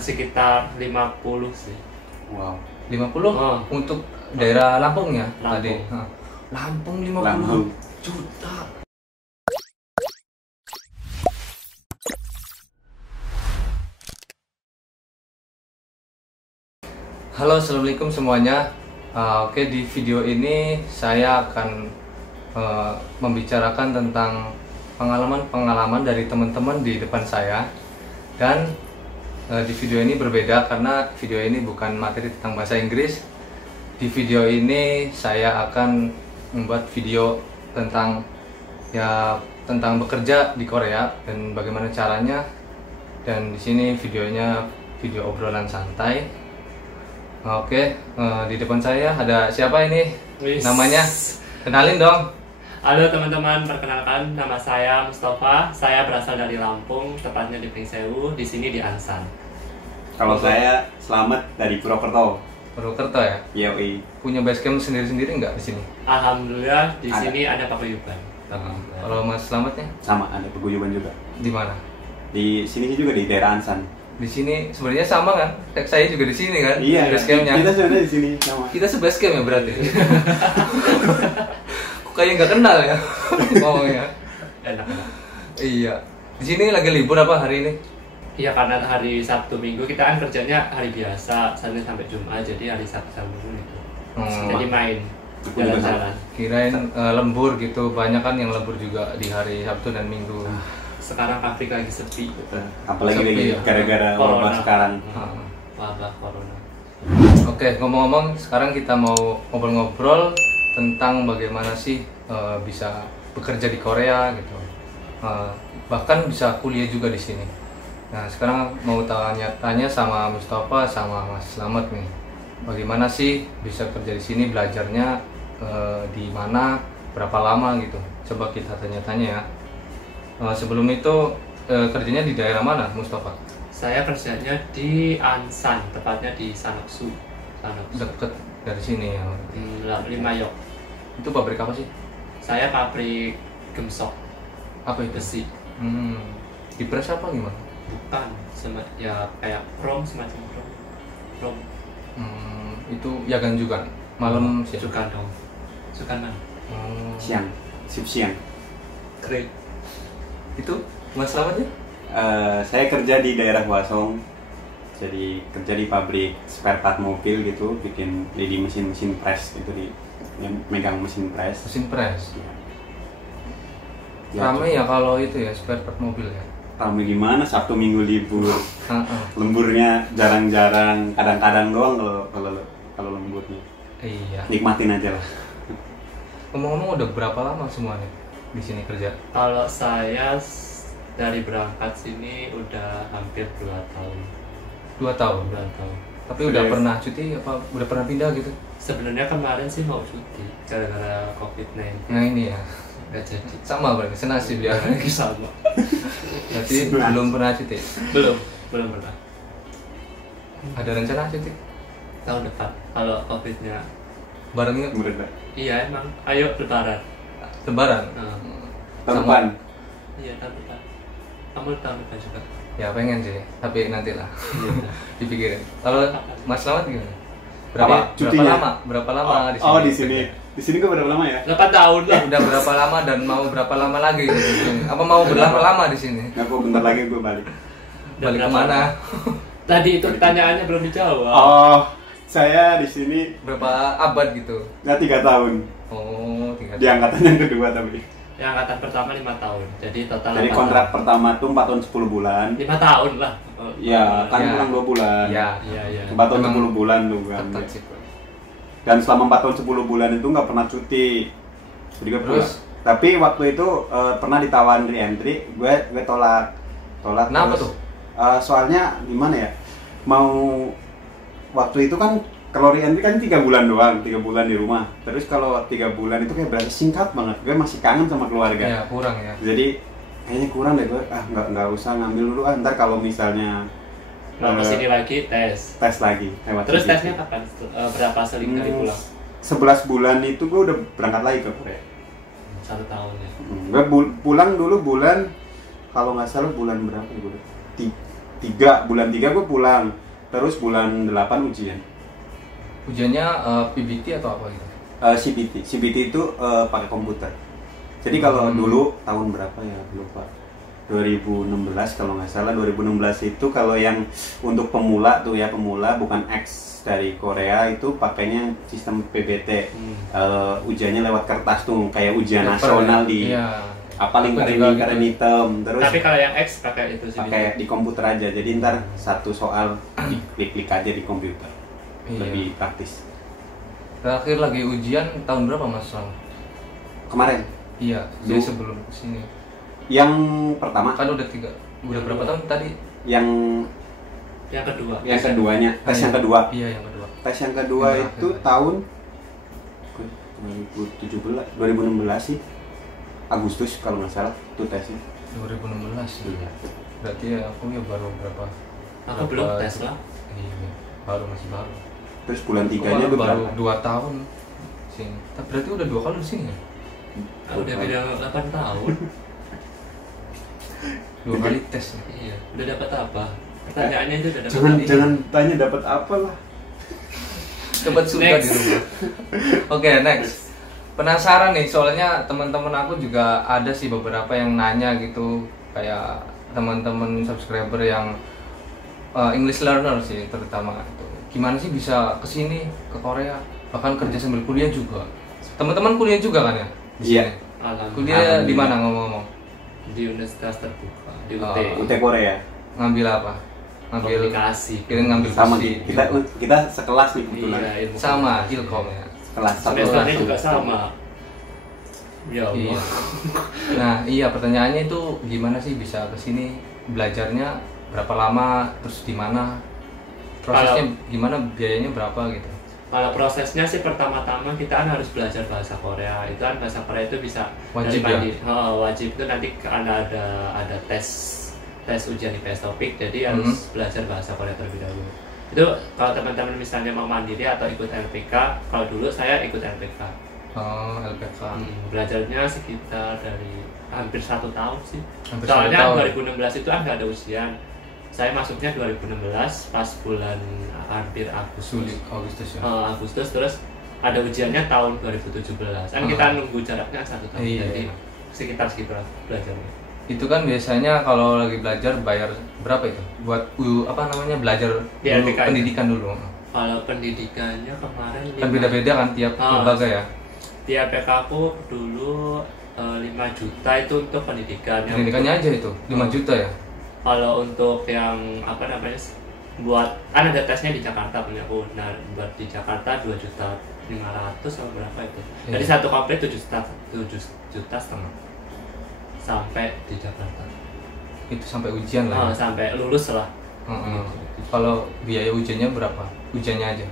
sekitar 50 sih. Wow. 50 Oh. untuk daerah Lampung ya Lampung. tadi. Lampung 50 Lampung. juta. Halo, assalamualaikum semuanya. Oke, di video ini saya akan membicarakan tentang pengalaman-pengalaman dari teman-teman di depan saya. Dan di video ini berbeda karena video ini bukan materi tentang bahasa Inggris. Di video ini saya akan membuat video tentang tentang bekerja di Korea dan bagaimana caranya. Dan di sini videonya video obrolan santai. Oke, di depan saya ada siapa ini? Wis. Namanya? Kenalin dong. Halo teman-teman, perkenalkan nama saya Mustafa. Saya berasal dari Lampung, tepatnya di Pringsewu, di sini di Ansan. Kalau saya Selamat dari Purwokerto. Purwokerto ya? Yoi. Punya basecamp sendiri-sendiri nggak di sini? Alhamdulillah di Ada. sini ada paguyuban. Kalau Mas Slametnya Sama, ada paguyuban juga. di mana? Di sini juga di daerah Ansan. Di sini sebenarnya sama kan? Saya juga di sini kan? Iya, Basecampnya. kita sebenarnya di sini sama. Kita sebasecamp ya berarti. Kok kayak nggak kenal ya? Ngomongnya. Enak. Iya. Di sini lagi libur apa hari ini? Iya, karena hari Sabtu Minggu kita kan kerjanya hari biasa, Senin sampai Jumat, jadi hari Sabtu sampai Minggu gitu. Jadi main, Aku juga jalan-jalan. Kirain lembur gitu. Banyak kan yang lembur juga di hari Sabtu dan Minggu. Sekarang pabrik lagi sepi. Apalagi Sepi lagi ya. gara-gara wabah Corona. sekarang. Wabah corona. Oke, ngomong-ngomong, sekarang kita mau ngobrol-ngobrol tentang bagaimana sih bisa bekerja di Korea gitu. Bahkan bisa kuliah juga di sini. Nah, sekarang mau tanya sama Mustafa sama Mas Slamet nih. Bagaimana sih bisa kerja di sini, belajarnya di mana, berapa lama gitu. Coba kita tanya-tanya ya. Sebelum itu kerjanya di daerah mana, Mustafa? Saya kerjanya di Ansan, tepatnya di Sanoksu. Deket dari sini ya. Limayok. Itu pabrik apa sih? Saya pabrik gemsok Apa itu? besi. Di press apa gimana? Bukan, ya kayak chrome, semacam chrome. Itu Yagan juga. Malam sih. Sukan dong. Sukan man. Siang, shift siang. Great. Itu Mas Slametnya? Saya kerja di daerah Hwasong. Jadi kerja di pabrik spare part mobil gitu, bikin di mesin-mesin press gitu, megang mesin press. Mesin press. Ya, Rame ya kalau itu ya spare part mobil ya. rame gimana, Sabtu Minggu libur. Heeh. Lemburnya jarang-jarang, kadang-kadang doang kalau lemburnya. Iya. Nikmatin aja lah. Ngomong-ngomong udah berapa lama semuanya di sini kerja? Kalau saya dari berangkat sini udah hampir 2 tahun. 2 tahun. 2 tahun. Tapi udah Serius? pernah cuti apa udah pernah pindah gitu? Sebenarnya kemarin sih mau cuti gara-gara COVID-19. Nah ini ya. Nggak jadi. Sama berarti senasib ya. Sama. Berarti belum pernah cuti. Belum pernah. Ada rencana cuti? Tahun depan kalau COVID-nya. Barengnya Menurut Iya emang. Ayo lebaran. Lebaran. Nah, tahun Sama. depan. iya tahun depan. Kamu tahun depan juga. Ya pengen sih, tapi nanti lah Iya. dipikirin. Kalau Mas Slamet gimana? Berapa Apa? Cutinya? Berapa lama di sini? Oh, di sini. Di sini gue berapa lama ya? 8 tahun lah. Udah berapa lama dan mau berapa lama lagi di sini? Apa mau berlama-lama di sini? Nggak, gue bentar lagi gue balik. Udah Balik berapa kemana? lama? Tadi itu pertanyaannya belum dijawab. Oh, saya di sini Berapa abad gitu? nggak 3 tahun. Oh, 3 Di angkatan yang kedua tapi. Yang angkatan pertama 5 tahun. Jadi total Jadi 8 kontrak tahun. pertama tuh 4 tahun 10 bulan. 5 tahun lah. Iya, kan Ya. pulang 2 bulan. Ya. Iya. 4 tahun Emang 10 bulan tuh kan. ketat sih. Dan selama 4 tahun 10 bulan itu nggak pernah cuti. Jadi gue Terus? pulang. Tapi waktu itu pernah ditawarin re-entry, gue tolak. Kenapa terus. tuh? Soalnya gimana ya? Mau waktu itu kan kalau re-entry kan 3 bulan doang, 3 bulan di rumah. Terus kalau 3 bulan itu kayak berarti singkat banget. Gue masih kangen sama keluarga. Ya, kurang ya. Jadi kayaknya kurang deh gue. Nggak usah ngambil dulu. Ntar kalau misalnya Kalau kesini lagi tes. tes lagi. lewat Terus sini. tesnya kapan? Berapa seling kali pulang? 11 bulan itu gue udah berangkat lagi ke Korea. 1 tahun ya. Gue pulang dulu bulan, kalau nggak salah bulan berapa ya gue? bulan 3 gue pulang, terus bulan 8 ujian. Ujiannya PBT atau apa gitu? CBT itu pakai komputer. Jadi kalau dulu tahun berapa ya lupa, 2016 kalau nggak salah, 2016 itu kalau yang untuk pemula tuh ya, pemula bukan X dari Korea itu pakainya sistem PBT. Ujiannya lewat kertas tuh kayak ujian nasional di apa lingkaran hitam. Terus tapi kalau yang X pakai itu sih, pakai di komputer aja, jadi ntar satu soal diklik-klik aja di komputer. Lebih praktis. Terakhir lagi ujian tahun berapa Mas Ram? Kemarin? Iya, jadi sebelum sini. Yang pertama kan udah berapa tahun tadi? Yang kedua. Yang keduanya, tes yang kedua. Iya, yang kedua. Tes yang kedua itu tahun 2016 sih. Agustus kalau nggak salah itu tesnya. 2016. Iya. Berarti ya aku ya baru berapa? Aku belum tes lah. Iya, masih baru. Terus bulan 3-nya baru 2 tahun sini. Tapi berarti udah 2 kali di sini ya? Udah beda 8 tahun. 2 kali tes ya? Iya, udah dapat apa? Pertanyaannya itu udah dapat apa? Jangan tanya dapat apa lah. Cepat sudah di rumah. Oke, next. Penasaran nih, soalnya teman-teman aku juga ada sih beberapa yang nanya gitu, kayak teman-teman subscriber yang English learner sih terutama itu. Gimana sih bisa kesini ke Korea, bahkan kerja sambil kuliah juga. Teman-teman kuliah juga kan ya? Iya. Kuliah di mana ngomong-ngomong? Di Universitas Terbuka, di UT. UT Korea. Ngambil apa? Ngambil komunikasi. Ngambil sama fisik. kita sekelas nih kebetulan. Iya, sama Ilkom ya. Kelas semesternya juga sama. Ya Allah. Iya. Nah, iya pertanyaannya itu gimana sih bisa kesini, belajarnya berapa lama, terus di mana? Prosesnya gimana, biayanya berapa gitu? Kalau prosesnya sih pertama-tama kita kan harus belajar bahasa Korea. Itu kan bahasa Korea itu bisa wajib ya? Wajib itu nanti karena ada tes ujian IPS topik, jadi harus belajar bahasa Korea terlebih dahulu. Itu kalau teman-teman misalnya mau mandiri atau ikut LPK, kalau dulu saya ikut LPK. LPK. Belajarnya sekitar dari hampir 1 tahun sih. Hampir Soalnya 1 tahun. 2016 itu kan nggak ada ujian. Saya masuknya 2016 pas bulan hampir Agustus. Agustus, terus ada ujiannya tahun 2017. Kan kita nunggu jaraknya 1 tahun. Iya. Jadi sekitar segitu belajarnya. Itu kan biasanya kalau lagi belajar bayar berapa itu? Buat belajar di dulu, LPK pendidikan dulu. Kalau pendidikannya kemarin Kan beda-beda kan tiap lembaga ya? Di LPK aku dulu 5 juta itu untuk pendidikan. Pendidikannya aja itu 5 juta ya? Kalau untuk yang buat kan ada tesnya di Jakarta punya aku. Nah, buat di Jakarta 2.500.000 sama berapa itu. Jadi satu komplit 7 juta setengah. Sampai di Jakarta. Itu sampai ujian lah. Sampai lulus lah. Kalau biaya ujiannya berapa? Ujiannya aja.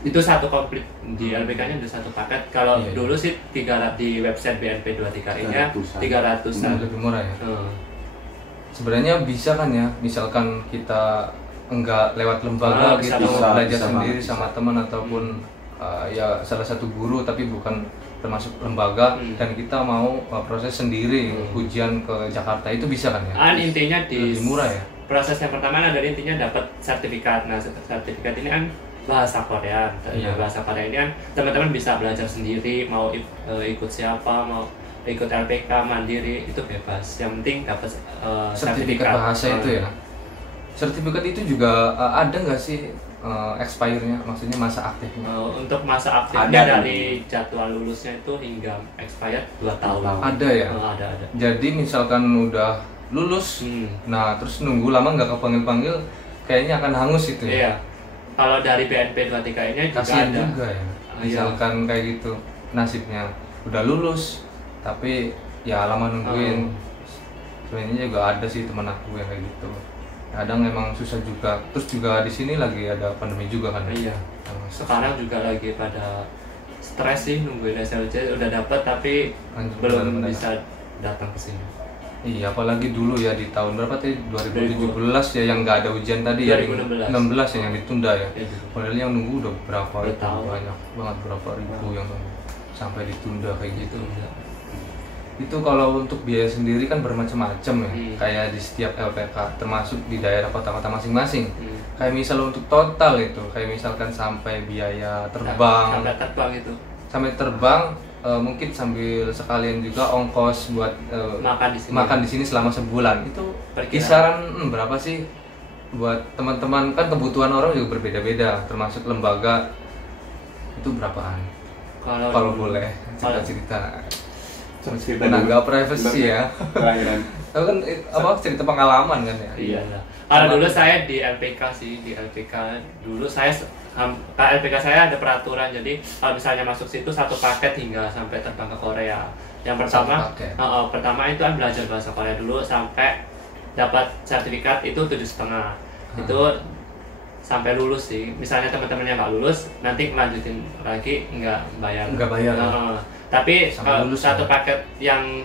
Itu satu komplit di LPK-nya ada satu paket. Kalau dulu sih 300 di website BNP 23-nya 300-an. Lebih murah ya. Sebenarnya bisa kan ya, misalkan kita enggak lewat lembaga gitu, belajar sendiri sama teman ataupun ya salah satu guru tapi bukan termasuk lembaga dan kita mau proses sendiri ujian ke Jakarta, itu bisa kan ya? Intinya di lebih murah ya. Proses yang pertama adalah intinya dapat sertifikat. Nah, sertifikat ini kan bahasa Korea. Bahasa Korea ini kan teman-teman bisa belajar sendiri, mau ikut siapa, mau ikut LPK mandiri itu bebas. Yang penting dapat sertifikat bahasa itu ya. Sertifikat itu juga ada nggak sih expire-nya, maksudnya masa aktifnya? Untuk masa aktifnya dari jadwal lulusnya itu hingga expired 2 tahun. Ada ya? Ada. Jadi misalkan udah lulus, nah terus nunggu lama nggak kepanggil-panggil, kayaknya akan hangus itu ya? Iya. Kalau dari BNP 23-nya juga kasian ada. Juga ya. Misalkan kayak gitu nasibnya, udah lulus tapi ya lama nungguin. Sebenarnya juga ada sih teman aku yang kayak gitu. Kadang emang susah juga. Terus juga di sini lagi ada pandemi juga kan. Iya. Sekarang juga lagi pada stres sih nungguin SLJ, udah dapat tapi belum bisa datang ke sini. Iya, apalagi dulu ya di tahun berapa tadi? 2017 ya yang nggak ada ujian tadi 2016. Ya. 16 ya yang ditunda ya. Padahal yang nunggu udah berapa tahun. Banyak banget, berapa ribu yang nunggu sampai ditunda kayak gitu. Itu kalau untuk biaya sendiri kan bermacam-macam ya, kayak di setiap LPK, termasuk di daerah kota-kota masing-masing. Kayak misal untuk total itu, kayak misalkan sampai biaya terbang, sampai terbang, mungkin sambil sekalian juga ongkos buat makan di sini selama sebulan. Itu kisaran berapa sih buat teman-teman? Kan kebutuhan orang juga berbeda-beda, termasuk lembaga. Itu berapaan? Kalau boleh cerita-cerita. Menangga privasi ya. Itu kan cerita pengalaman kan ya. Iya. Karena dulu saya di LPK sih, dulu saya LPK saya ada peraturan, jadi kalau misalnya masuk situ satu paket hingga sampai terbang ke Korea. Yang pertama itu kan belajar bahasa Korea dulu sampai dapat sertifikat itu 7,5. Itu sampai lulus sih. Misalnya teman-teman yang nggak lulus nanti melanjutin lagi nggak bayar. Tapi kalau satu paket yang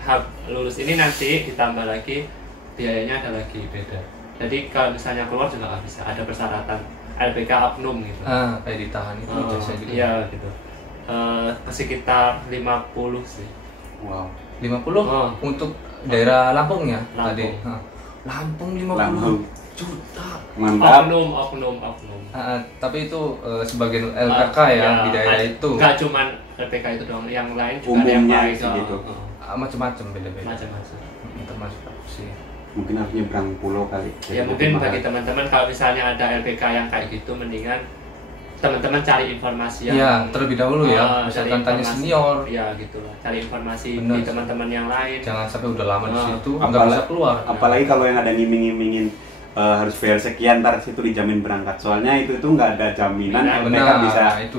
lulus ini nanti ditambah lagi biayanya ada lagi beda. Jadi kalau misalnya keluar juga nggak bisa, ada persyaratan LPK oknum gitu. Kayak ditahan itu jasa gitu. Iya gitu. Sekitar 50 sih. Wow. 50 untuk daerah Lampungnya tadi. Lampung 50 juta. Mantap. Oknum. Tapi itu sebagian LPK ya di daerah itu. Enggak cuman LPK itu doang, yang lain juga ada yang baik gitu. Macam-macam beda-beda. Macam-macam. Termasuk sih. Mungkin harus nyebrang pulau kali. Ya mungkin bagi teman-teman kalau misalnya ada LPK yang kayak gitu, mendingan teman-teman cari informasi yang ya terlebih dahulu ya, misalkan tanya senior. Ya gitulah, cari informasi di teman-teman yang lain. Jangan sampai udah lama di situ nggak bisa keluar. Apalagi kalau yang ada ngiming-ngimingin harus bayar sekian, ntar situ dijamin berangkat. Soalnya itu nggak ada jaminan mereka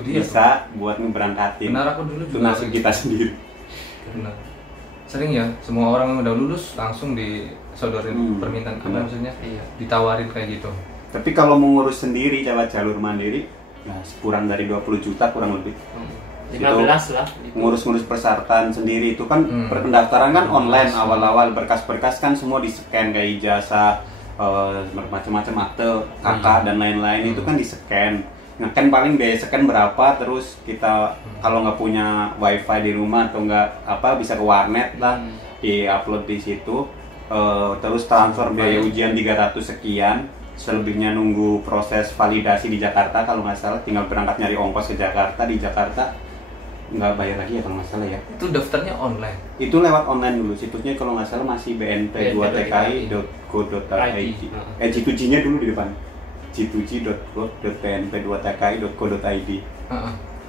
bisa buat ngeberangkatin. Benar, aku dulu juga nasib kita sendiri. Benar. Sering ya, semua orang yang udah lulus langsung disodorin permintaan maksudnya ditawarin kayak gitu. Tapi kalau mengurus sendiri lewat jalur mandiri, ya kurang dari 20 juta kurang lebih. 15 lah. Ngurus-ngurus persyaratan sendiri itu kan pendaftaran kan online awal-awal, berkas-berkas kan semua di-scan kayak ijazah, macam-macam akte, kakak dan lain-lain itu kan di-scan. Nge-scan paling biaya scan berapa, terus kita kalau nggak punya wifi di rumah atau nggak bisa ke warnet lah, di-upload di situ, terus transfer biaya ujian 300 sekian, selebihnya nunggu proses validasi di Jakarta kalau nggak salah, tinggal berangkat nyari ongkos ke Jakarta, di Jakarta nggak bayar lagi ya kalau nggak salah ya. Itu daftarnya online? Itu lewat online dulu, situsnya kalau nggak salah masih bnp2tki.go.id. G2G-nya dulu di depan, g2g.go.pnp2tki.go.id.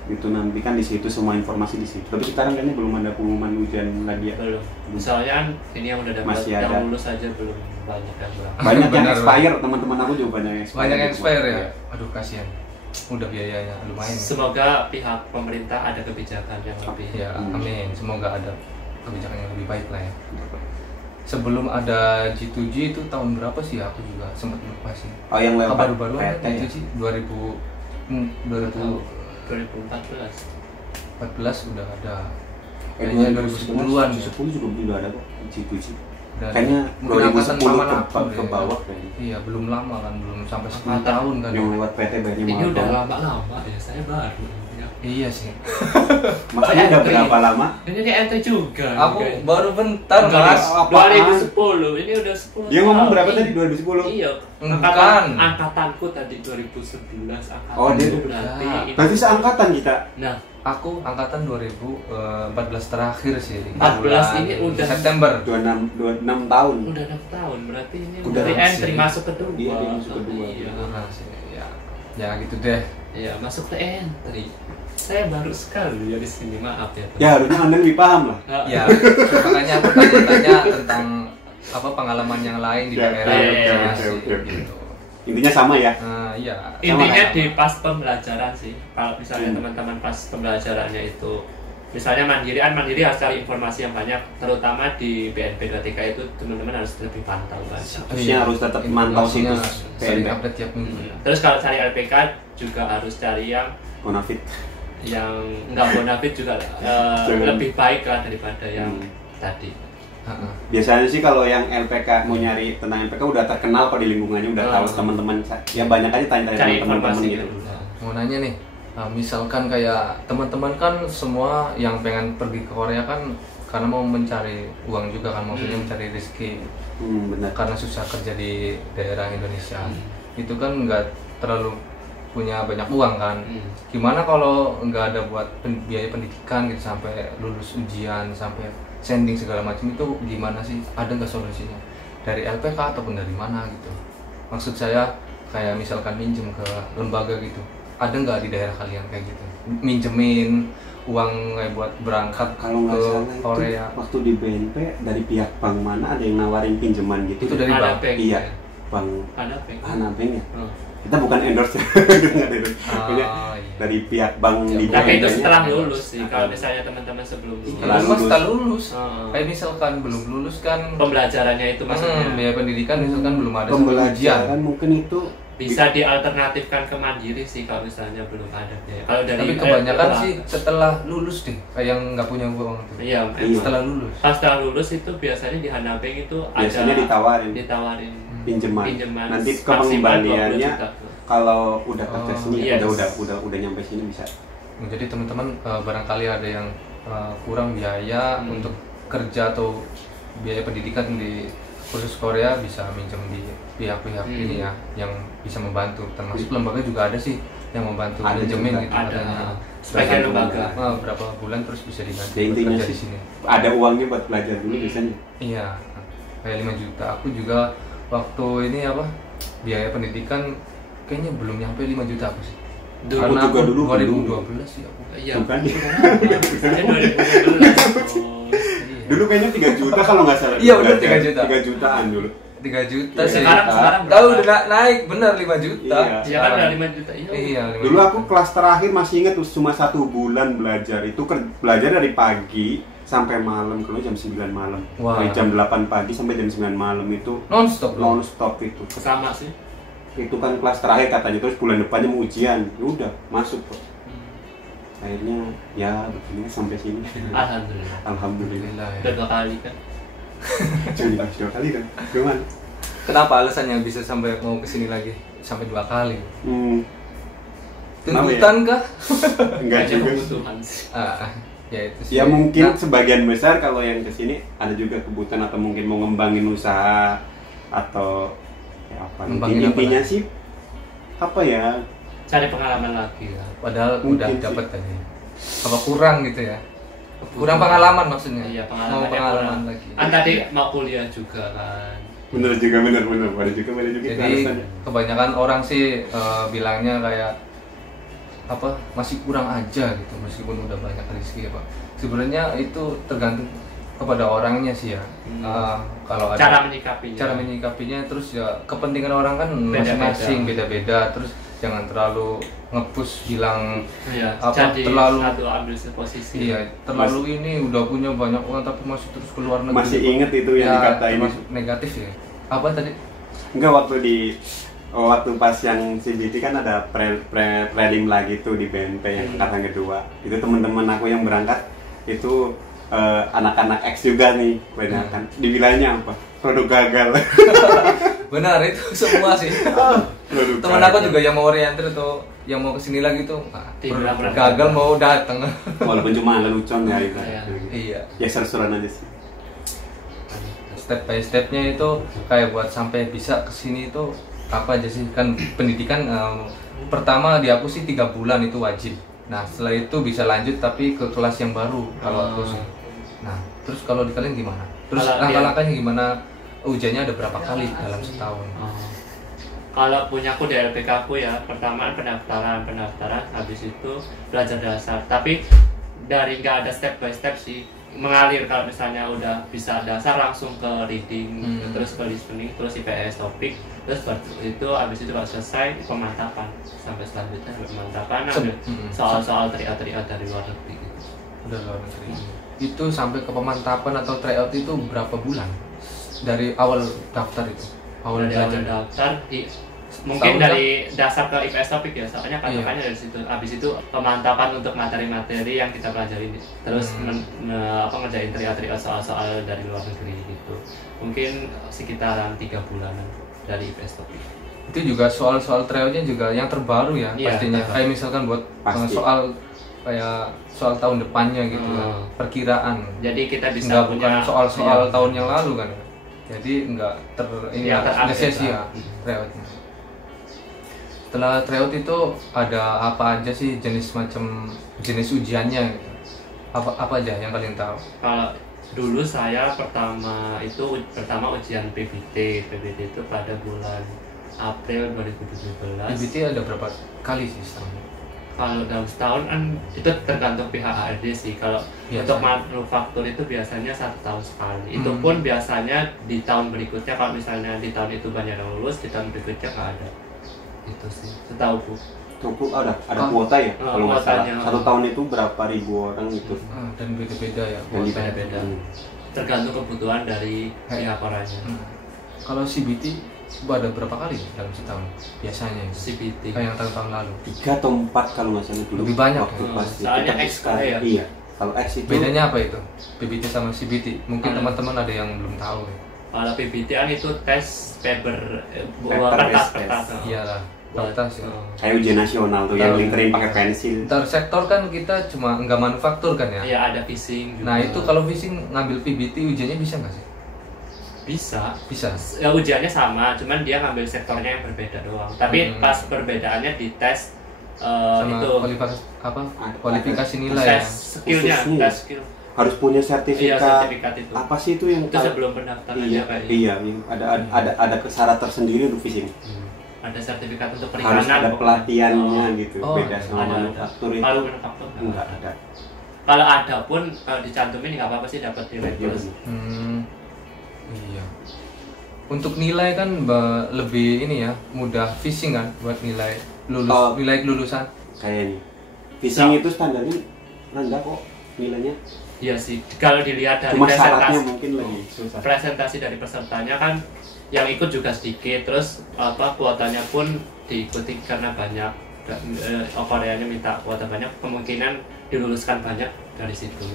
Itu nanti kan di situ semua informasi di situ. Tapi sekarang kayaknya belum ada pengumuman ujian lagi ya. Belum. Misalnya kan ini yang udah dapat, yang lulus aja belum banyak yang banyak yang expire, teman-teman aku juga banyak yang expire. Banyak yang expire ya. Aduh kasihan. Udah biayanya lumayan. Semoga pihak pemerintah ada kebijakan yang lebih. Ya, amin. Semoga ada kebijakan yang lebih baik lah ya. Sebelum ada G2G itu tahun berapa sih? Aku juga sempat lupa sih. Oh, yang lewat baru-baru aja G2G 2014 udah ada. Kayaknya 2010-an. 2010 juga udah ada kok G2G. Kayaknya 2010 ke bawah kayaknya. Iya, belum lama kan, belum sampai 10 tahun kan. Yang lewat PT banyak ini udah lama-lama ya, saya baru. Iya sih. Makanya udah berapa lama? Ini di ente juga. Aku baru bentar Mas. 2010. Ini udah 10. Dia ngomong berapa tadi? 2010? Iya. Angkatanku tadi 2011 angkatan. Oh, dia berarti seangkatan kita. Nah, aku angkatan 2014 terakhir sih. 14 ini udah September. 26 tahun. Udah 6 tahun. Berarti ini udah dari entry masuk kedua. Iya, dia masuk kedua. Iya. Ya gitu deh. Iya, masuk ke entry. Saya baru sekali ya di sini, maaf ya. Ya harusnya Anda lebih paham lah. Ya, makanya aku tanya tentang pengalaman yang lain di daerah. Gitu. Intinya sama ya? Iya. Intinya di pas pembelajaran sih. Kalau misalnya teman-teman pas pembelajarannya itu, misalnya mandiri harus cari informasi yang banyak, terutama di BNP2TK itu teman-teman harus lebih pantau kan. Harus tetap mantau situs BNP update tiap minggu. Terus kalau cari LPK juga harus cari yang bonafit. Yang enggak bonafit juga lebih baik lah daripada yang tadi. Biasanya sih kalau yang LPK mau nyari tentang LPK udah terkenal kok di lingkungannya, udah tahu teman-teman. Ya banyak aja tanya-tanya teman-teman gitu. Mau nanya nih, misalkan kayak teman-teman kan semua yang pengen pergi ke Korea kan karena mau mencari uang juga kan, maksudnya mencari rezeki. Benar. Karena susah kerja di daerah Indonesia itu kan nggak terlalu punya banyak uang kan. Gimana kalau nggak ada buat biaya pendidikan gitu sampai lulus ujian, sampai sending segala macam, itu gimana sih? Ada nggak solusinya dari LPK ataupun dari mana gitu? Maksud saya kayak misalkan minjem ke lembaga gitu, ada nggak di daerah kalian kayak gitu, minjemin uang kayak buat berangkat Kalau nggak ke salah itu Korea? waktu di BNP dari pihak bank mana ada yang nawarin pinjaman gitu. Itu dari Ada bank? bank. Iya, bank Ada bank. Bank ya. Oh. Kita bukan endorse ya. Pokoknya Iya. dari pihak bank di Tapi itu BNP-nya. setelah lulus sih, kalau misalnya teman-teman sebelum lulus. Setelah Itu setelah lulus. Oh. Kayak misalkan belum lulus kan, Pembelajarannya itu maksudnya biaya pendidikan misalkan belum ada sampai ujian. Pembelajaran mungkin itu bisa dialternatifkan ke mandiri sih kalau misalnya belum ada ya. Kalau dari Tapi kebanyakan LPK, sih setelah lulus deh, kayak yang nggak punya uang tuh. iya, Iya. Setelah lulus. pas setelah lulus itu biasanya di Hanabank itu biasanya ada ditawarin pinjaman pinjaman. Nanti maksimal 20 pengembaliannya juta. kalau udah kerja Oh, sini yes. udah nyampe sini bisa. Jadi teman-teman barangkali ada yang kurang biaya untuk kerja atau biaya pendidikan di kursus Korea, bisa minjem di pihak-pihak ini ya, yang bisa membantu. Termasuk lembaga juga ada sih yang membantu Ada minjemin juga, gitu ada katanya. sebagian lembaga. Berapa bulan terus bisa dibantu Ya, intinya kerja di sih sini. ada uangnya buat belajar dulu biasanya. Iya, kayak 5 juta. Aku juga waktu ini apa, biaya pendidikan kayaknya belum nyampe 5 juta aku sih. Dulu Karena juga aku dulu 2012 sih aku. Iya. Bukan. Saya 2012. Oh. Dulu kayaknya 3 juta kalau nggak salah. Iya, bener, Belajar. 3 juta. 3 jutaan dulu. 3 juta Iya, sih. sekarang Tahu berapa? udah naik bener 5 juta. Iya. Iya kan udah 5 juta. Iya. Iya, 5 Dulu juta. aku kelas terakhir masih inget tuh cuma 1 bulan belajar. Itu belajar dari pagi sampai malam, kalau jam 9 malam. Wah. Dari jam 8 pagi sampai jam 9 malam itu non-stop loh. non-stop itu. Sama sih. Itu kan kelas terakhir katanya, terus bulan depannya mau ujian. Ya udah, masuk kok. Akhirnya ya begini sampai sini. Alhamdulillah. Alhamdulillah. Alhamdulillah Udah ya. 2 kali kan. Jadi pas 2 kali kan. Gimana? Kenapa alasannya bisa sampai mau kesini lagi sampai 2 kali? Tuntutan kah? Enggak Hanya juga. kebutuhan sih. Ya itu sih. Ya mungkin Nah, sebagian besar kalau yang kesini ada juga kebutuhan atau mungkin mau ngembangin usaha atau ya apa. Ngembangin apa Intinya lagi? sih apa ya? Cari pengalaman lagi lah. padahal Mungkin udah sih. dapat tadi. Apa kurang gitu ya? Kurang pengalaman maksudnya. Iya, Mau pengalamannya pengalaman kurang. lagi. Kan tadi mau kuliah juga kan. Bener juga bener. Ada juga itu Jadi alasannya. kebanyakan orang sih bilangnya kayak apa, masih kurang aja gitu meskipun udah banyak rezeki ya Pak. Sebenarnya itu tergantung kepada orangnya sih ya. Kalau ada Cara menyikapinya. cara menyikapinya, terus ya kepentingan orang kan Beda-beda. masing-masing beda-beda. Terus jangan terlalu nge-push bilang Iya, apa, jadi terlalu satu ambil posisi. iya terlalu ini udah punya banyak uang tapi masih terus keluar negeri. Masih inget itu yang Ya, dikatain. termasuk negatif ya. Apa tadi? Enggak, waktu pas yang CBT kan ada prelim lagi tuh di BNP yang angkatan kedua. Itu teman-teman aku yang berangkat itu anak-anak X juga nih, kebanyakan. Dibilangnya apa? Produk gagal. Benar, itu semua sih. Produk Temen gagal. aku juga yang mau orientir atau yang mau kesini lagi tuh Dibilang gagal mau datang. Walaupun cuma lelucon ya itu. Iya. Iya. Ya seru-seruan aja sih. Step by stepnya itu kayak buat sampai bisa kesini itu apa aja sih, kan pendidikan pertama di aku sih 3 bulan itu wajib. Nah setelah itu bisa lanjut tapi ke kelas yang baru kalau aku sih. Nah terus kalau di kalian gimana? Terus Kalau langkah-langkahnya gimana? Ujiannya ada berapa kali dalam setahun? Kalau punya aku di LPK aku ya, pertama pendaftaran, habis itu belajar dasar. Tapi dari nggak ada step by step sih, mengalir. Kalau misalnya udah bisa dasar langsung ke reading, terus ke listening, terus IPS topik, terus itu habis itu kalau selesai pemantapan, sampai selanjutnya pemantapan, ambil soal-soal tryout dari luar negeri gitu. Udah luar negeri. Itu sampai ke pemantapan atau tryout itu berapa bulan? Dari awal daftar itu? Awal Dari awal daftar, mungkin dari dasar ke IPS topik ya, soalnya patokannya dari situ. Habis itu pemantapan untuk materi-materi yang kita pelajari, terus ngerjain tryout soal-soal dari luar negeri gitu. Mungkin sekitaran 3 bulanan dari IPS topik. Itu juga soal-soal tryoutnya juga yang terbaru ya, Iya, pastinya. terbaru. Kayak misalkan buat Pasti. soal kayak soal tahun depannya gitu kan, perkiraan. Jadi kita bisa Nggak, punya bukan soal iya. tahun yang lalu kan. Jadi nggak ini Iya, nggak terupdate sia-sia lah. tryoutnya. Setelah tryout itu ada apa aja sih jenis ujiannya gitu? Apa aja yang kalian tahu? Kalau dulu saya pertama ujian PBT itu pada bulan April 2017. PBT ada berapa kali sih setahun? Kalau dalam setahun kan itu tergantung pihak HRD sih. Kalau Biasanya. untuk manufaktur itu biasanya 1 tahun sekali. Itu pun biasanya di tahun berikutnya. Kalau misalnya di tahun itu banyak yang lulus, di tahun berikutnya nggak ada. Itu sih setahuku. Cukup ada kuota ya kalau nggak salah. kuotanya. 1 tahun itu berapa ribu orang gitu. Dan beda-beda ya. Yang kuotanya. beda. Tergantung kebutuhan dari pihak orangnya. Kalau CBT ada berapa kali dalam setahun biasanya? CBT. Kayak yang tahun-tahun lalu. 3 atau 4 kalau nggak salah dulu. Lebih banyak waktu ya? pas Soalnya kita X sekarang. ya? Iya. Kalau X itu Bedanya apa itu? PBT sama CBT? Mungkin Hmm. teman-teman ada yang belum tahu. Kalau PBT kan itu tes paper, Paper based kertas. Iyalah, Buat- kertas ya. kayak ujian nasional tuh yang Tahu. linterin pakai pensil. Ntar sektor kan kita cuma nggak manufaktur kan ya? Iya, ada phishing juga. Nah itu kalau phishing ngambil PBT ujiannya bisa nggak sih? bisa. Bisa. Ya, ujiannya sama, cuman dia ngambil sektornya yang berbeda doang. Tapi pas perbedaannya di tes Sama itu kualifikasi nilai ya. tes skillnya, Khususnya. tes skill. Harus punya Iya, sertifikat. sertifikat itu. Apa sih itu yang Itu sebelum pendaftaran Iya, ya, kayak iya, ada syarat tersendiri untuk phishing. ada sertifikat untuk Harus perikanan. ada pokoknya. pelatihannya gitu. Oh, Beda sama ada. manufaktur itu. Kalau manufaktur Enggak ada. Kalau ada pun kalau dicantumin nggak apa-apa sih, dapat nilai Iya, plus. Iya. Untuk nilai kan lebih ini ya, mudah phishing kan buat nilai nilai kelulusan. Kayaknya. Phishing itu standarnya rendah kok nilainya. Iya sih. Kalau dilihat dari Cuma syaratnya presentasi, mungkin lagi susah. presentasi dari pesertanya kan yang ikut juga sedikit, terus kuotanya pun diikuti karena banyak. Koreanya minta kuota banyak, kemungkinan diluluskan banyak dari situ.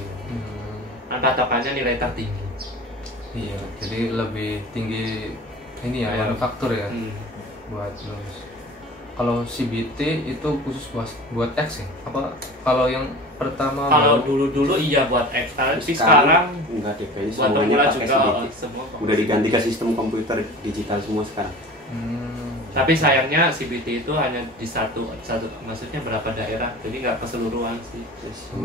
Patokannya nilai tertinggi. Iya, jadi lebih tinggi ini ya, Iya. manufaktur ya buat lulus. Kalau CBT itu khusus buat X ya? Apa kalau yang pertama Kalau baru- dulu iya buat X, tapi sekarang enggak deh, kayaknya buat semuanya pemula pakai juga CBT. semua. Udah diganti ke sistem komputer digital semua sekarang. Tapi sayangnya CBT itu hanya di satu maksudnya berapa daerah, jadi nggak keseluruhan sih.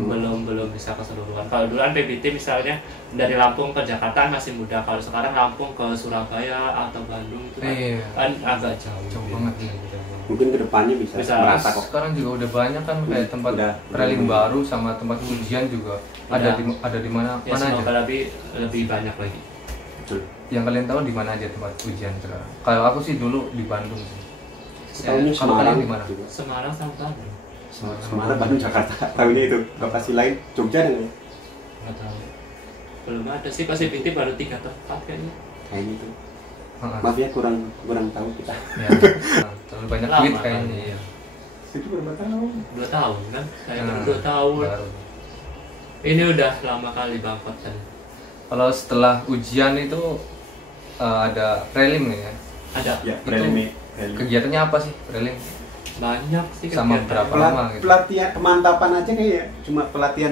Belum bisa keseluruhan. Kalau dulu kan PBT misalnya dari Lampung ke Jakarta masih mudah. Kalau sekarang Lampung ke Surabaya atau Bandung itu Iya. kan agak jauh. Jauh banget ya. Mungkin kedepannya bisa Bisa. merata kok. Sekarang juga udah banyak kan kayak tempat Udah. prelim baru sama tempat ujian juga Udah. ada di mana Ya mana aja. semoga lebih banyak lagi. Betul. Yang kalian tahu di mana aja tempat ujian sekarang? Kalau aku sih dulu di Bandung sih. Setahunnya Kalau Semarang kalian di mana? juga. Semarang sama Bandung. Semarang, Bandung, Jakarta. Tahunnya itu. Lokasi lain Jogja ada nggak ya? Nggak tahu. Belum ada sih, pas CBT baru 3 tempat kayaknya. Kayaknya itu. Heeh. Maaf ya kurang tahu kita. Ya, nah, terlalu banyak Lama duit kan, kayaknya. iya. Itu berapa tahun? 2 tahun kan? Saya Nah, baru 2 tahun. baru. Ini udah lama kali bangkot kan. Kalau setelah ujian itu ada prelim nggak ya? Ada Ya, prelim. Kegiatannya apa sih prelim? banyak sih Sama kegiatan. berapa lama gitu? Pelatihan kemantapan aja kayak cuma pelatihan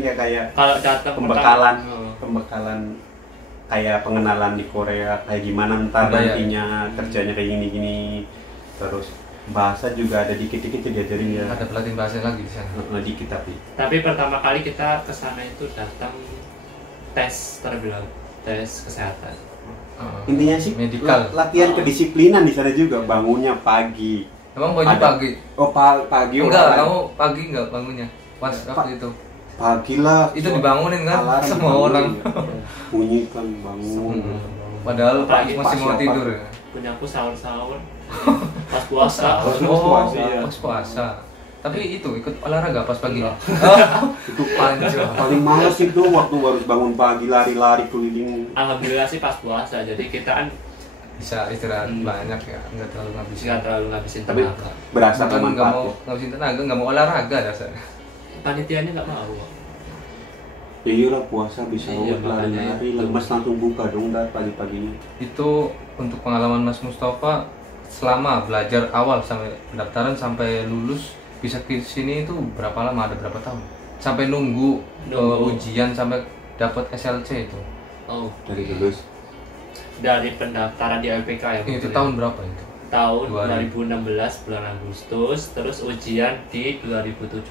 kayak Kalau datang pembekalan pertama, pembekalan kayak pengenalan di Korea kayak gimana ntar Budaya. nantinya kerjanya kayak gini terus bahasa juga ada dikit-dikit diajarin ya. Ada pelatihan bahasa lagi di sana. Dikit tapi tapi pertama kali kita ke sana itu datang tes terlebih dahulu, tes kesehatan. intinya sih Medical. latihan kedisiplinan di sana juga bangunnya pagi. Emang bangun Ada- pagi? Pagi Enggak, olahraga. kamu pagi enggak bangunnya? Pas waktu itu. Pagi lah. Itu dibangunin kan Alarm semua bangun, orang. ya. Bunyi kan bangun. Padahal Apalagi masih mau pas tidur siapa? ya. Punya aku sahur-sahur pas puasa. Pas Oh, puasa, iya. pas puasa. Tapi itu ikut olahraga pas pagi. Itu Panjang. paling males itu waktu harus bangun pagi lari-lari keliling. Alhamdulillah sih pas puasa, jadi kita kan Bisa istirahat banyak ya, enggak terlalu ngabisin. nggak terlalu ngabisin Tapi tenaga. berasa Bukan nggak mau bermanfaat. ngabisin tenaga, nggak mau olahraga dasarnya. Panitianya nggak mau. Ya iyalah puasa bisa Iya, makanya lari-lari, itu. lemes langsung buka dong dah pagi-paginya. Itu untuk pengalaman Mas Mustafa selama belajar awal sampai pendaftaran sampai lulus bisa ke sini itu berapa lama, ada berapa tahun sampai nunggu ujian sampai dapat SLC itu? Oh, Dari lulus. dari pendaftaran di LPK ya. Itu betul ya? tahun berapa itu? Tahun 2000. 2016 bulan Agustus, terus ujian di 2017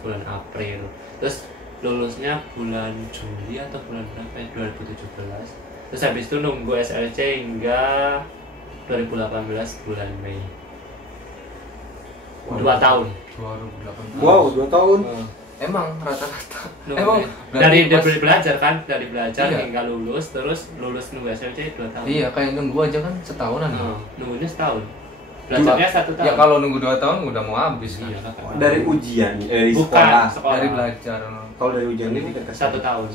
bulan April. Terus lulusnya bulan Juli atau bulan berapa ya? 2017. Terus habis itu nunggu SLC hingga 2018 bulan Mei. 2 tahun. 2018. Wow, 2 tahun. Emang rata-rata. Nunggu. Emang dari pas- belajar kan, dari belajar Iya. hingga lulus, terus lulus nunggu SLC 2 tahun. Iya, kayak nunggu aja kan setahunan. Nah, nunggunya setahun. Belajarnya 1 tahun. Ya kalau nunggu 2 tahun udah mau habis kan. Iya, kakak. Dari ujian, dari Bukan, sekolah. sekolah. Dari belajar. Kalau dari ujian ini dikasih 1 tahun.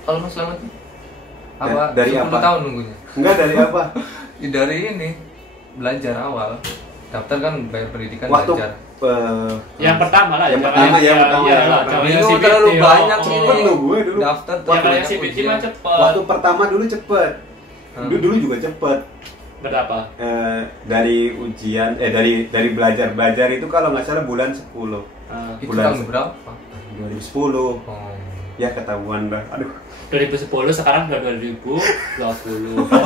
Kalau Mas Slamet apa? Dari 10 apa? tahun nunggunya. Enggak, dari apa? Ya, dari ini belajar awal. Daftar kan bayar pendidikan Waktu belajar. Yang pertama lah, Yang jangan pertama, yang- yang pertama, iya yang lah, pertama. jangan Ini yang CBT, terlalu oh, banyak oh. cepet loh gue dulu. Daftar Ya kalau yang banyak CBT ujian. mah cepet. Waktu pertama dulu cepet. Dulu juga cepet. Berapa? Dari ujian, dari belajar itu kalau nggak salah bulan 10 Itu bulan tahun berapa? 2010. Oh. Ya ketahuan dah. Aduh. 2010, sekarang udah 2020. Berarti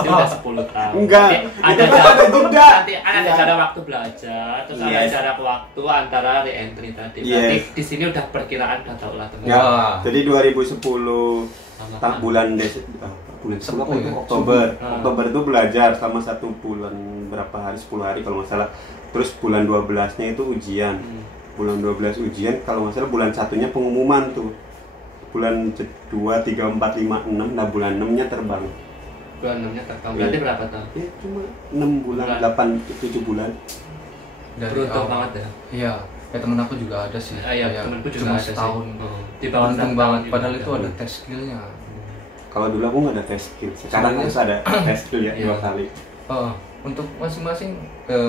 udah 10 tahun. Enggak. Nanti Itu kan ada jeda. nanti ada jarak waktu belajar, terus ada Yes. jarak waktu antara re-entry tadi. Yes. Berarti di sini udah perkiraan udah tau lah teman. Ya, Wah. jadi 2010 Sama. bulan bulan 10 apa Sepuluh itu? ya? Oktober. Ah. Oktober itu belajar selama 1 bulan berapa hari, 10 hari kalau nggak salah. Terus bulan 12-nya itu ujian. Bulan 12 ujian, kalau nggak salah bulan 1-nya pengumuman tuh. Bulan 2, 3, 4, 5, 6, nah bulan 6-nya terbang. Bulan 6-nya terbang. Berarti berapa tahun? Ya cuma 6 bulan, Bulan. 8, 7 bulan. Dari Beruntung awal. banget ya. Iya, kayak temen aku juga ada sih. Iya, Kayak temenku juga cuma ada sih. setahun. Di bawah Beruntung 1 banget. tahun Padahal juga itu ada. ada tes skillnya. Kalau dulu aku nggak ada tes skill. Sekarang Sebenarnya- harus ada tes skill ya, Iya. 2 kali. Oh, untuk masing-masing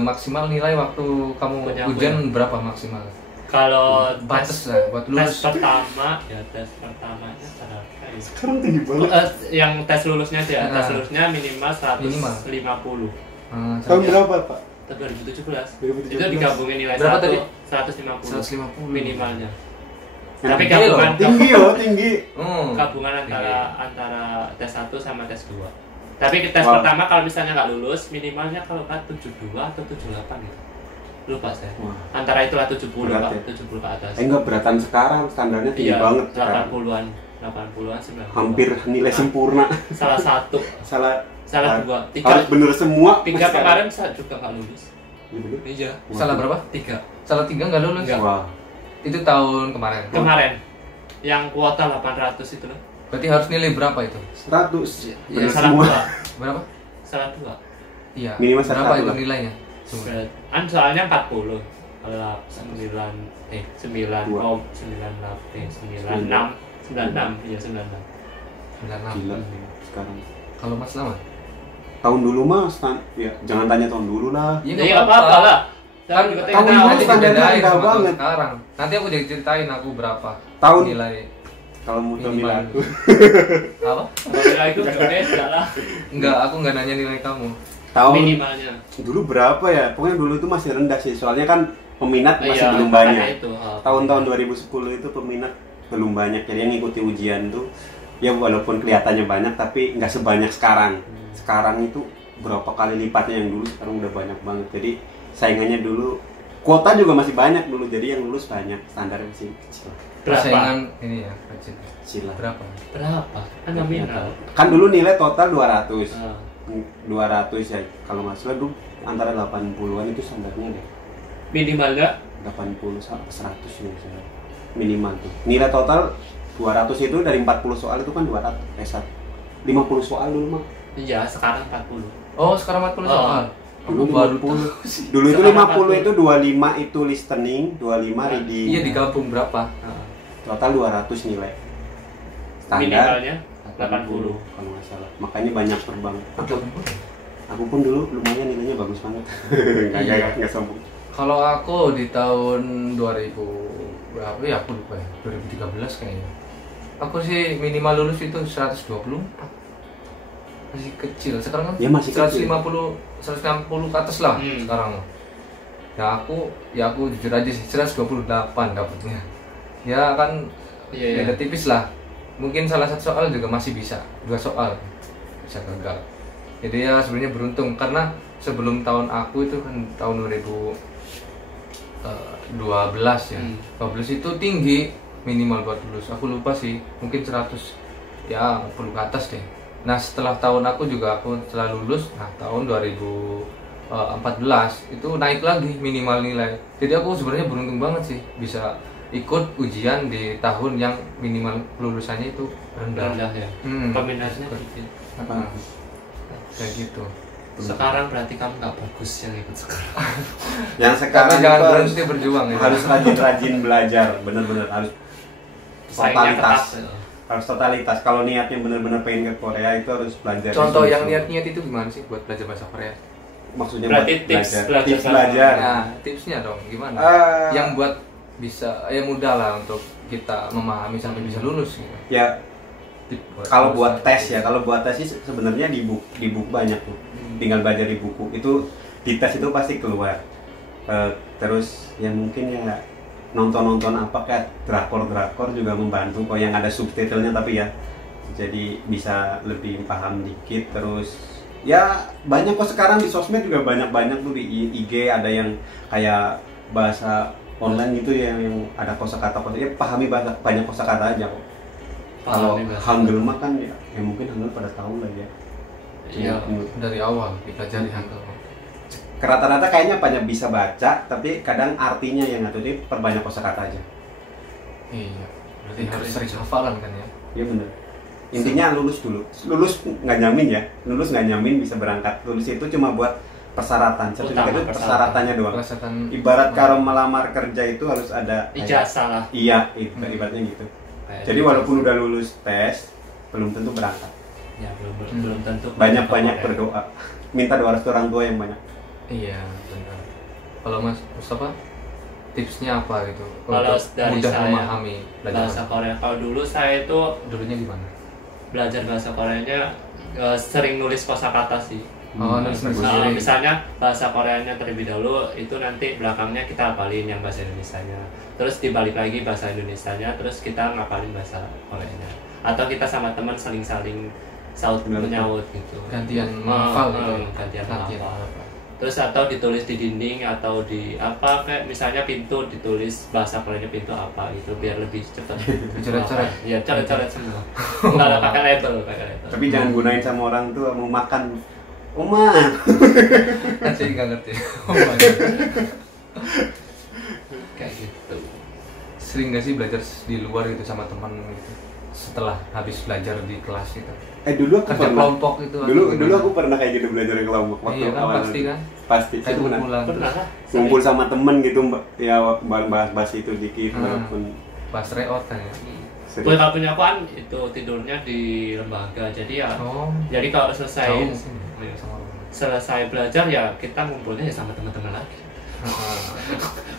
maksimal nilai waktu kamu Punya ujian berapa maksimal? Kalau Batas tes lah buat tes lulus. pertama ya tes pertamanya berapa ya? Sekarang tinggi banget. Yang tes lulusnya aja, Nah. tes lulusnya minimal 150. Tahun berapa, Pak? Tahun 2017. 2017. Itu digabungin nilai Berapa tadi? 150. 150 Minimalnya. Yang Tapi tinggi loh, gabungan Tinggi loh, tinggi. gabungan antara tes 1 sama tes 2. Tapi tes Wow. pertama kalau misalnya nggak lulus, minimalnya kalau nggak 72 atau 78 gitu. Lupa saya. Wah. Antara itulah 70 Berat Pak, ya? 70 ke atas. Enggak beratan sekarang, standarnya tinggi Iya, banget sekarang. 80-an, 90-an. Hampir nilai sempurna. Salah satu, Salah salah 2, harus 3. bener semua. 3 kemarin saya juga nggak lulus. Iya, bener. Iya. Salah berapa? 3 Salah 3 nggak lulus? Nggak. Wah. Itu tahun kemarin. kemarin. Yang kuota 800 itu loh. Berarti harus nilai berapa itu? 100. Ya, Bener salah semua. 2. Berapa? Salah 2. Iya. Minimal berapa 1 itu lah. nilainya? Cuma. Soalnya 40. Kalau 9 Dua. oh 96 iya 96. 96. Gila sekarang. Kalau Mas Slamet? Tahun dulu mah ya jangan tanya tahun dulu lah. Iya Jadi nggak apa-apa lah. Kan juga tahun tahu. dulu nanti standarnya dibedain rendah sama tahun banget. sekarang. Nanti aku jadi ceritain aku berapa Tahun nilai kalau mau tahu minimal. nilai aku. Apa? Kalau itu juga beda lah. Enggak, aku nggak nanya nilai kamu. Tahun Minimalnya. dulu berapa ya? Pokoknya dulu itu masih rendah sih. Soalnya kan peminat masih Iya, belum makanya banyak. itu, Tahun-tahun 2010 itu peminat belum banyak. Jadi yang ngikuti ujian tuh ya walaupun kelihatannya banyak tapi nggak sebanyak sekarang. Sekarang itu berapa kali lipatnya yang dulu, sekarang udah banyak banget. Jadi saingannya dulu kuota juga masih banyak dulu. Jadi yang lulus banyak, standarnya masih kecil. Persaingan ini ya, kecil. Kecil lah. Berapa? Berapa? Kan nominal. Kan dulu nilai total 200. Ah. 200 ya. Kalau nggak salah dulu antara 80-an itu standarnya deh. Minimalnya 80 sampai 100 ya misalnya. Minimal tuh. Nilai total 200 itu dari 40 soal itu kan 200. 50 soal dulu mah. iya sekarang 40. Oh, sekarang 40 Oh. soal. Dulu Aku baru 50. tahu sih. Dulu itu Sekarang 50 itu 25 itu listening, 25 reading. Iya, digabung berapa? Nah, Total 200 nilai. Standar minimalnya 80. kalau nggak salah. Makanya banyak terbang. Aku Aku pun dulu lumayan nilainya bagus banget. Enggak sombong. Kalau aku di tahun 2000 berapa ya, aku lupa ya, 2013 kayaknya. Aku sih minimal lulus itu 124. Masih kecil. Sekarang kan Ya, masih kecil. 150 160 ke atas lah Hmm. sekarang. Ya aku jujur aja sih 128 dapatnya. Ya kan Iya. beda tipis lah. Mungkin salah satu soal juga masih bisa, 2 soal bisa gagal. Jadi ya sebenarnya beruntung karena sebelum tahun aku itu kan tahun 2012 ya. 12 itu tinggi minimal buat lulus. Aku lupa sih, mungkin 100 ya 40 ke atas deh. Nah, setelah tahun aku setelah lulus, nah tahun 2014 itu naik lagi minimal nilai. Jadi aku sebenarnya beruntung banget sih bisa ikut ujian di tahun yang minimal lulusannya itu rendah. Rendah ya. Peminatnya dikit. Nah, kayak gitu. Sekarang berarti kamu nggak bagus yang ikut sekarang. Yang sekarang Tapi jangan itu berhenti berjuang ya. harus rajin-rajin belajar, bener-bener harus Saingnya totalitas. ketat. Harus totalitas. Kalau niatnya bener-bener pengen ke Korea itu harus belajar. Contoh sungguh-sungguh. yang niat-niat itu gimana sih buat belajar bahasa Korea? Maksudnya Berarti buat tips belajar tips bahasa belajar. Nah, tipsnya dong gimana? Yang buat bisa ya mudah lah untuk kita memahami sampai bisa lulus gitu. Ya Tip kalau lulus buat sampai- tes ya, kalau buat tes sih sebenarnya di buku banyak tuh. Tinggal belajar di buku. Itu di tes itu pasti keluar. Terus ya mungkin ya nonton apa kayak drakor juga membantu kok yang ada subtitlenya tapi ya jadi bisa lebih paham dikit. Terus ya banyak kok sekarang di sosmed juga banyak tuh di IG ada yang kayak bahasa online gitu yang ada kosakata ya pahami banyak kosakata aja kok. Kalau Pahami bahasa. Hangul mah kan ya mungkin Hangul pada tahu lah ya. Iya. dari awal dipelajari Hangul. Rata-rata kayaknya banyak bisa baca, tapi kadang artinya yang ngatur ini perbanyak kosakata aja. Iya. Berarti harus sering hafalan kan ya. Iya bener. Intinya lulus dulu. Lulus nggak nyamin ya. Lulus nggak nyamin bisa berangkat. Lulus itu cuma buat persyaratan. Sertifikat itu persyaratannya doang. Perasaan Ibarat kalau melamar kerja itu harus ada Ijazah lah. Iya, ibaratnya gitu. Kayak Jadi gitu. walaupun udah lulus tes, belum tentu berangkat. Ya belum tentu. Banyak-banyak Korea. berdoa. Minta doa restu orang tua yang banyak. Iya, benar. Kalau Mas Mustafa tipsnya apa gitu? Kalau Untuk dari mudah saya, memahami bahasa Korea. Kalau dulu saya itu dulunya gimana? belajar bahasa Koreanya sering nulis kosakata sih. Oh, nulis Nah, sendiri. misalnya bahasa Koreanya terlebih dahulu, itu nanti belakangnya kita hafalin yang bahasa Indonesianya. Terus dibalik lagi bahasa Indonesianya, terus kita ngapalin bahasa Koreanya. Atau kita sama teman saling-saling saut menyaut gitu. Gantian menghafal gitu. Gantian Gantian menghafal. menghafal. Terus atau ditulis di dinding atau di apa kayak misalnya pintu ditulis bahasa Koreanya pintu apa gitu biar lebih cepat. Coret-coret. Iya, coret-coret semua. Enggak ada pakai label. Tapi jangan gunain sama orang tua mau makan. Oma. Kan saya nggak ngerti. Oh my God. Kayak gitu. Sering nggak sih belajar di luar gitu sama teman gitu? Setelah habis belajar di kelas gitu. Dulu aku Kerja pernah. kelompok itu. Dulu aku pernah kayak gitu belajar di kelompok waktu Iya kan awal. pasti kan. Pasti Kayak itu benar. kumpulan. Pernah lah. Ngumpul sama temen gitu Mbak. Ya bahas itu dikit walaupun Pas reot kan ya. sering. Kalau punya aku kan itu tidurnya di lembaga. Jadi ya Oh. jadi kalau selesai Jauh mungkin ya, sama orang. selesai belajar ya kita ngumpulnya ya sama teman-teman lagi. Ah,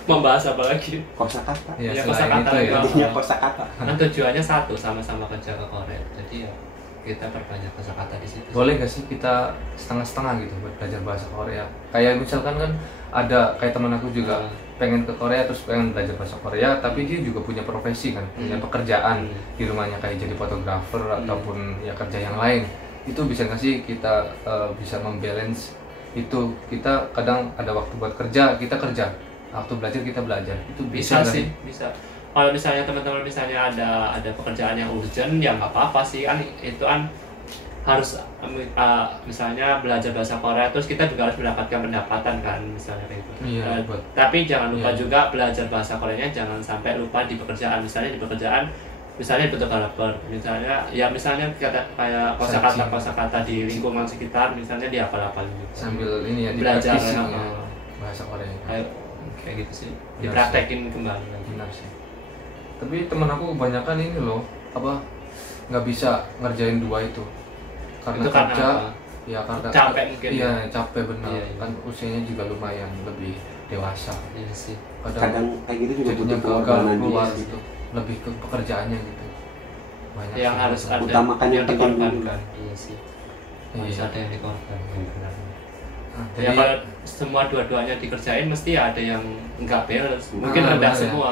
Membahas apa lagi? Kosakata. ya Ya, selain kosakata itu ya. juga. Intinya kosakata. Kan tujuannya satu, sama-sama kerja ke Korea. Jadi ya kita perbanyak kosakata di situ. Boleh gak sih kita setengah-setengah gitu buat belajar bahasa Korea? Kayak misalkan kan ada kayak teman aku juga pengen ke Korea terus pengen belajar bahasa Korea, tapi dia juga punya profesi kan, punya pekerjaan di rumahnya kayak jadi fotografer ataupun ya kerja yang lain. Itu bisa nggak sih kita bisa membalance itu? Kita kadang ada waktu buat kerja, kita kerja, waktu belajar kita belajar. Itu Bisa nggak sih, bisa. Kalau misalnya teman-teman misalnya ada pekerjaan yang urgent ya nggak apa-apa sih kan itu kan harus misalnya belajar bahasa Korea terus kita juga harus mendapatkan pendapatan kan misalnya kayak gitu. Iya, buat. Tapi jangan lupa Iya. juga belajar bahasa Koreanya jangan sampai lupa di pekerjaan. Misalnya di pekerjaan misalnya di developer misalnya ya misalnya kayak kosakata di lingkungan sekitar misalnya dihafal-hafalin gitu. Sambil ini ya Belajar, dipraktisi ya. ya, bahasa Korea. Kayak gitu sih. Benar Dipraktekin kembali lagi. Benar sih. Tapi temen aku kebanyakan ini loh, apa nggak bisa ngerjain dua itu karena Itu karena kerja, apa? ya karena Capek mungkin. Iya capek benar. Iya, iya. Kan usianya juga lumayan lebih dewasa. Iya sih. Kadang kayak gitu juga jadinya butuh gagal pengorbanan keluar dia. gitu, lebih ke pekerjaannya gitu. Banyak Yang sih. harus ada Utamakan yang penting dulu. dikorbankan. Iya sih. Harus Iya. ada yang dikorbankan. Ya Jadi- kalau semua dua-duanya dikerjain mesti ada yang nggak beres, mungkin rendah benar ya. semua.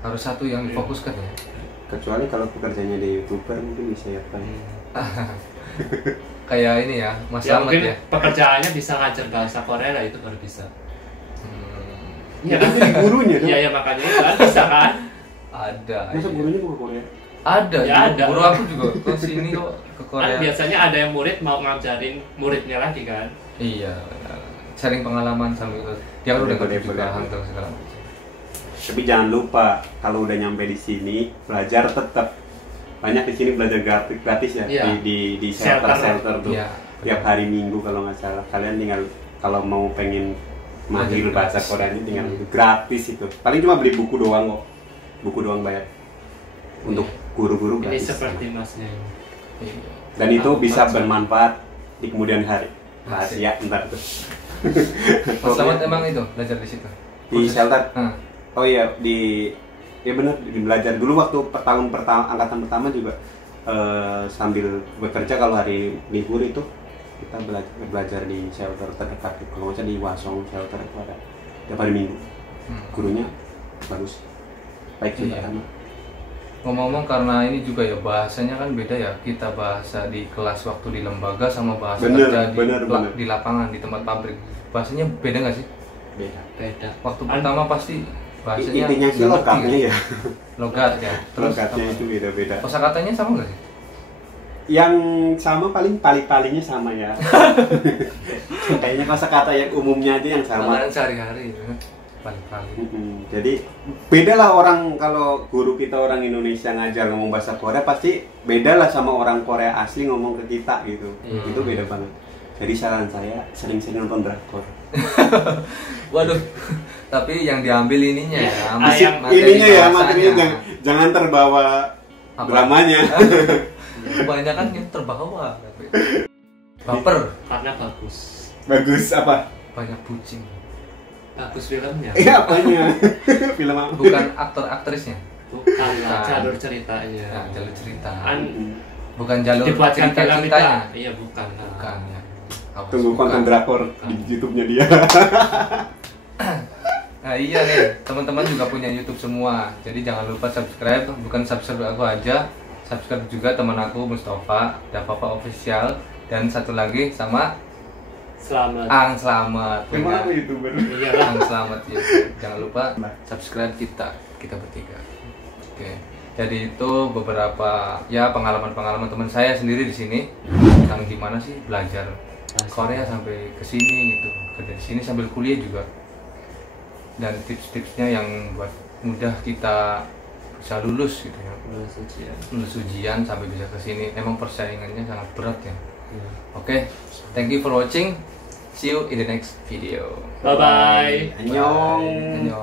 Harus satu yang Iya. difokuskan ya. Kecuali kalau pekerjaannya di YouTuber mungkin bisa ya Pak. Kayak ini ya, Mas Ya Slamet mungkin ya. pekerjaannya bisa ngajar bahasa Korea lah, itu baru bisa. Hmm, Iya kan? Jadi gurunya dong. Iya ya makanya itu kan bisa kan. ada. Masa iya. gurunya bukan Korea? Ada. Ya, ada. Guru aku juga ke sini kok ke Kan Korea. biasanya ada yang murid mau ngajarin muridnya lagi kan. Iya, benar. Sharing pengalaman sambil dia kan udah Boleh, ngerti juga boleh. hanggang segala macam. Tapi jangan lupa kalau udah nyampe di sini belajar tetap banyak di sini belajar gratis ya Iya. di shelter tuh. Iya. Tiap hari Minggu kalau nggak salah. Kalian tinggal kalau mau pengen mahir Belajar bahasa gratis. Koreanya tinggal itu gratis itu. Paling cuma beli buku doang kok. Buku doang bayar. Untuk guru-guru Ini gratis. seperti masnya ini. Iya. Dan itu Aku bisa baca. bermanfaat di kemudian hari. Asik. Rahasia ntar tuh. Mas Slamet emang itu belajar di situ. Di shelter. Nah, Oh iya ya benar di belajar dulu waktu tahun pertama angkatan pertama juga sambil bekerja kalau hari libur itu kita belajar di shelter terdekat kalau nggak salah di Wasong shelter itu ada tiap hari Minggu. Gurunya bagus baik juga Iya. sama. ngomong-ngomong karena ini juga ya bahasanya kan beda ya, kita bahasa di kelas waktu di lembaga sama bahasa Bener, kerja bener. di lapangan di tempat pabrik, bahasanya beda nggak sih? Beda. Beda. Waktu pertama pasti bahasanya Intinya sih nggak ngerti logatnya ya. logat ya. Terus Logatnya apa? itu beda-beda. Kosakatanya sama nggak sih? Yang sama paling pali-palinya sama ya. Kayaknya kosakata yang umumnya aja yang sama. Sama sehari-hari ya. Paling-paling. Jadi beda lah orang kalau guru kita orang Indonesia ngajar ngomong bahasa Korea pasti beda lah sama orang Korea asli ngomong ke kita gitu. Itu beda banget. Jadi saran saya sering-sering nonton drakor. Waduh, tapi yang diambil ininya ya, Ininya ya bahasanya. materinya jangan terbawa Apa? dramanya. Kebanyakan yang terbawa. Baper, Karena bagus. Bagus apa? banyak bucin. Bagus filmnya. Iya apanya? Film apa? Bukan aktor-aktrisnya. Bukan lah, Bukan. jalur ceritanya. Nah, jalur cerita. An Bukan jalur dibuatkan cerita film itu. cintanya. Iya bukan. lah. Bukan ya. Awas, Tunggu bukan. konten drakor di YouTube-nya dia. Nah iya nih, teman-teman juga punya YouTube semua. Jadi jangan lupa subscribe, bukan subscribe aku aja, subscribe juga teman aku Mustafa, Dapapa Official, dan satu lagi sama Selamat. Ang Slamet. Emang apa YouTuber? Iya lah. Ang Slamet ya. Jangan lupa subscribe kita bertiga. Oke. Jadi itu beberapa ya pengalaman-pengalaman teman saya sendiri di sini tentang gimana sih belajar Korea sampai ke sini gitu. Kerja di sini sambil kuliah juga. Dan tips-tipsnya yang buat mudah kita bisa lulus gitu ya. Lulus ujian. Lulus ujian sampai bisa ke sini. Emang persaingannya sangat berat ya. Iya. Oke. Thank you for watching. See you in the next video. Bye bye. Annyeong. Annyeong.